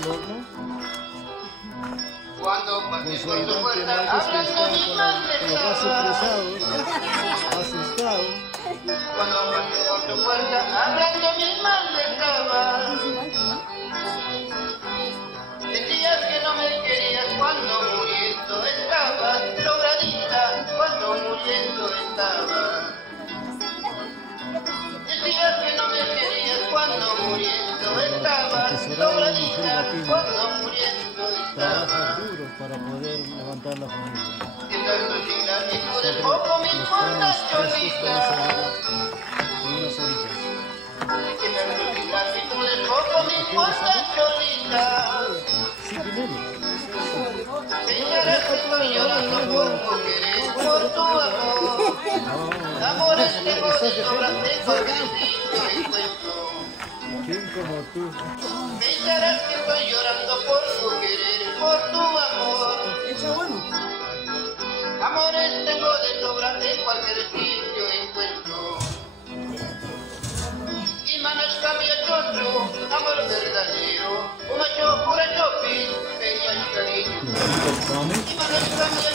el horno. Cuando Con pasé su por tu ayudante puerta, Marcos, que hablando está mi mal con los brazos cruzados, asustado. Cuando pasé por tu puerta, hablando mi mal decías que no me querías cuando muriendo estabas, logradita, cuando muriendo estabas. Decías que no me querías cuando muriendo estabas, logradita, cuando muriendo estabas. Trabaja duro para poder levantar la familia. Que tanto sin gratitud es poco me importa, cholita. En unas orillas. Que tanto sin gratitud es poco me importa, cholita. 5:30. Señora, estoy llorando por tu querer, por tu amor. Amores tengo de sobra, tengo el sitio encuentro. ¿Quién como tú? Pensarás que estoy llorando por tu querer, por tu amor. Amores tengo de sobra, en cualquier sitio encuentro. Y manos cambia otro, amor verdadero. Un macho pura chopi, peña y cariño. Y manos cambia